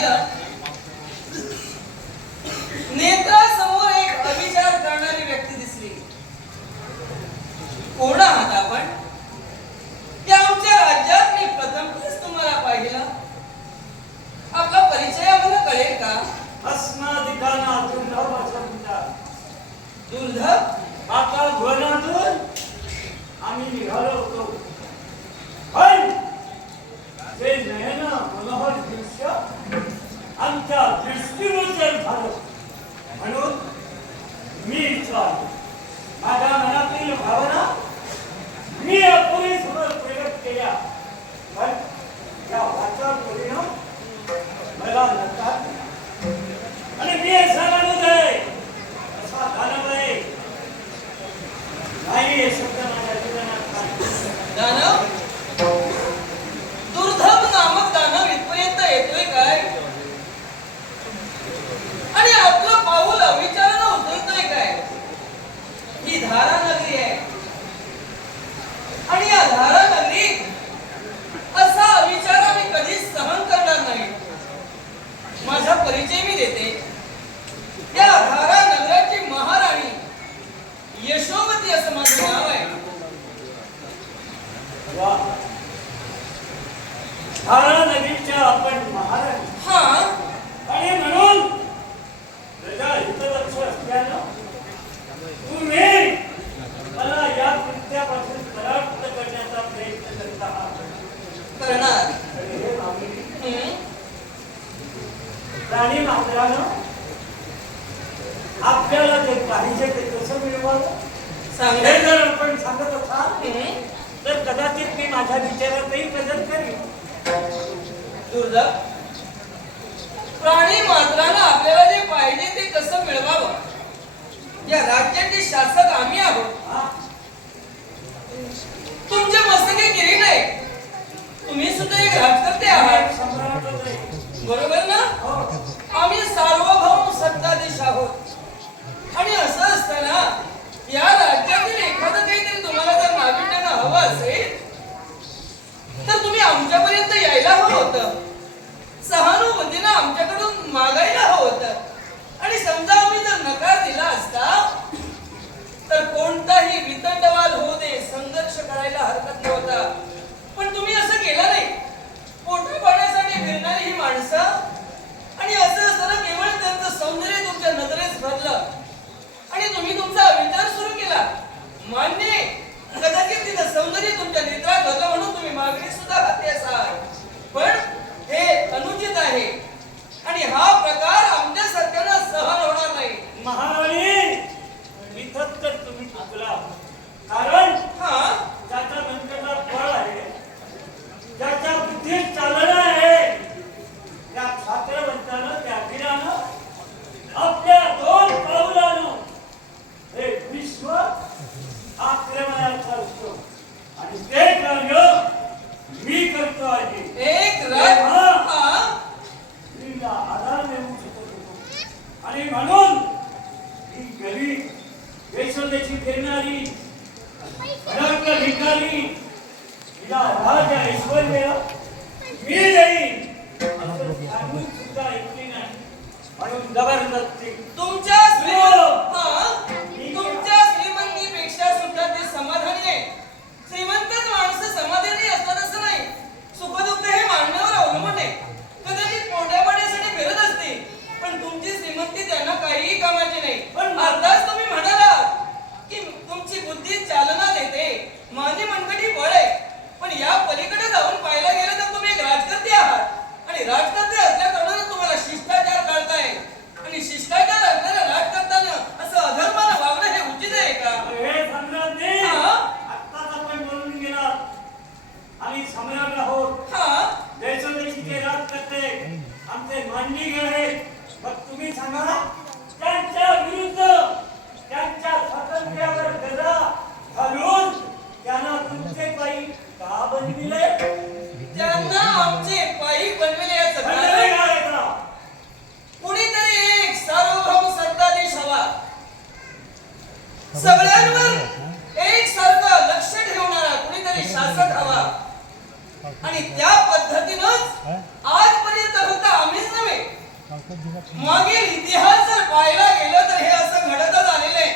पाहिलं नेत्रासमोर एक अविचार करणारी व्यक्ती दिसली. कोण आहात आपण? त्या आमच्या राज्यात मी प्रथमच तुम्हाला पाहिलं. आपला परिचय आम्हाला कळेल का? अस्मादिकांना दुर्लभ असं म्हणतात दुर्धव आता भुवनातून आम्ही निघालो होतो. पण ते नयन आमच्या दृष्टीगोचर झालं. म्हणून मी इथं माझ्या मनातील भावना मी अपुरी समोर प्रगट केल्या पण या वाचा परिणाम मला नकार आणि मी असा माणूस आहे असा दानव आहे नाही हे शब्द माझ्या जीवनात नाही. दानव दुर्धव नामक दानव इथपर्यंत येतोय काय आणि आपलं पाऊल अविचारानं उचलतोय काय ही धारा नगरी आहे आणि या धारा नगरीत असा अविचार आम्ही कधीच सहन करणार नाही माझा परिचय मी देते या धारा नगराची महाराणी यशोमती असं माझं नाव आहे. धारा नदीच्या आपण महाराज हा. आणि म्हणून प्रजा हितलक्ष असल्यानं तुम्ही मला या कृत्यापासून परास्त करण्याचा प्रयत्न करत आहात. करणार? प्राणी मात्रानं आपल्याला जे पाहिजे हे जर आपण सांगत असाल? तर कदाचित मी माझ्या विचारातही बदल करीन प्राणी मात्रानं आपल्याला जे पाहिजे ते कसं मिळवावं या राज्याचे शासक आम्ही आहोत हा? तुमचे मस्तके किरीट आहे तुम्ही सुद्धा एक राजकर्ते आहात सम्राटच आहे. बरोबर ना हो. आम्ही सार्वभौम सत्ताधीश आहोत आणि असं असताना या राज्यातील एखादं काहीतरी तुम्हाला जर नाविन्यानं हवं असेल तर तुम्ही आमच्यापर्यंत यायला हवं होतं. सहानुभूतीनं आमच्याकडून मागायला हवं होतं. आणि समजा आम्ही जर नकार दिला असता तर कोणताही वितंडवाद होऊ दे संघर्ष करायला हरकत नव्हता. पण तुम्ही असं केलं नाही. पोटा पाण्यासाठी फिरणारी ही माणसं आणि असं असताना केवळ त्यांचं सौंदर्य तुमच्या नजरेस भरलं. आणि तुम्ही तुमचा विचार सुरू केला. मान्य कदाचित तिथं सौंदर्य तुमच्या नेत्रात होतं म्हणून तुम्ही मागणी सुद्धा खाते असाल. पण हे अनुचित आहे आणि हा प्रकार आमच्या सरकारला सहन होणार नाही महाराणी इथंच तर तुम्ही चुकला कारण हा ज्याच्या नंतरला फळ आहे ज्याच्या बुद्धीत चालना आहे त्या छात्रवंतानं त्या वीरानं आपल्या दोन पावलानं हे विश्व आक्रमणाचा असतो आणि ते कार्य मी करतो आहे एक रथ हा स्त्रीला आधार मिळवू शकत होतो आणि म्हणून ही गरीब यशोदेची फिरणारी अनर्थ भिकारी हिला राज ऐश्वर मी देईन असं सांगून सुद्धा ऐकली नाही. म्हणून जबरदस्ती तुमच्या श्री- हा? तुमच्या श्रीमंतीपेक्षा सुद्धा ते समाधानी आहे श्रीमंतच माणसं समाधानी असतात असं नाही सुखदुःख हे मानण्यावर अवलंबून आहे कदाचित पोट्या पाण्यासाठी फिरत असते पण तुमची श्रीमंती त्यांना काहीही कामाची नाही पण आताच तुम्ही म्हणालात की तुमची बुद्धी चालना देते माझी मनकटी बळ आहे पण या पलीकडे जाऊन पाहायला गेलं तर तुम्ही एक राजकर्ते आहात आणि राजकर्ते असल्या कारणाने तुम्हाला शिष्टाचार कळताय आणि शिष्टाचार असणाऱ्या राजकर्त्यानं असं अधर्मानं वागणं हे उचित आहे का हे सम्राटने हा? आत्ताच आपण बोलून गेला आम्ही सम्राट आहोत हा देशोदेशीचे राज करते आमचे माननीय आहेत मग तुम्ही सांगा त्यांच्या विरुद्ध त्यांच्या स्वातंत्र्यावर गदा घालून त्यांना तुमचे पायी का बनविले त्यांना आमचे पायी बनविले याचं बनविले कारण काय का? कुणीतरी एक सार्वभौम सत्ताधीश हवा सगळ्यांवर एक सारखं लक्ष ठेवणारा कुणीतरी शासक हवा. आणि त्या पद्धतीनंच आजपर्यंत फक्त आम्हीच नव्हे मागील इतिहास जर पाहायला गेलं तर हे असं घडतच आलेलं आहे.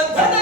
난 대단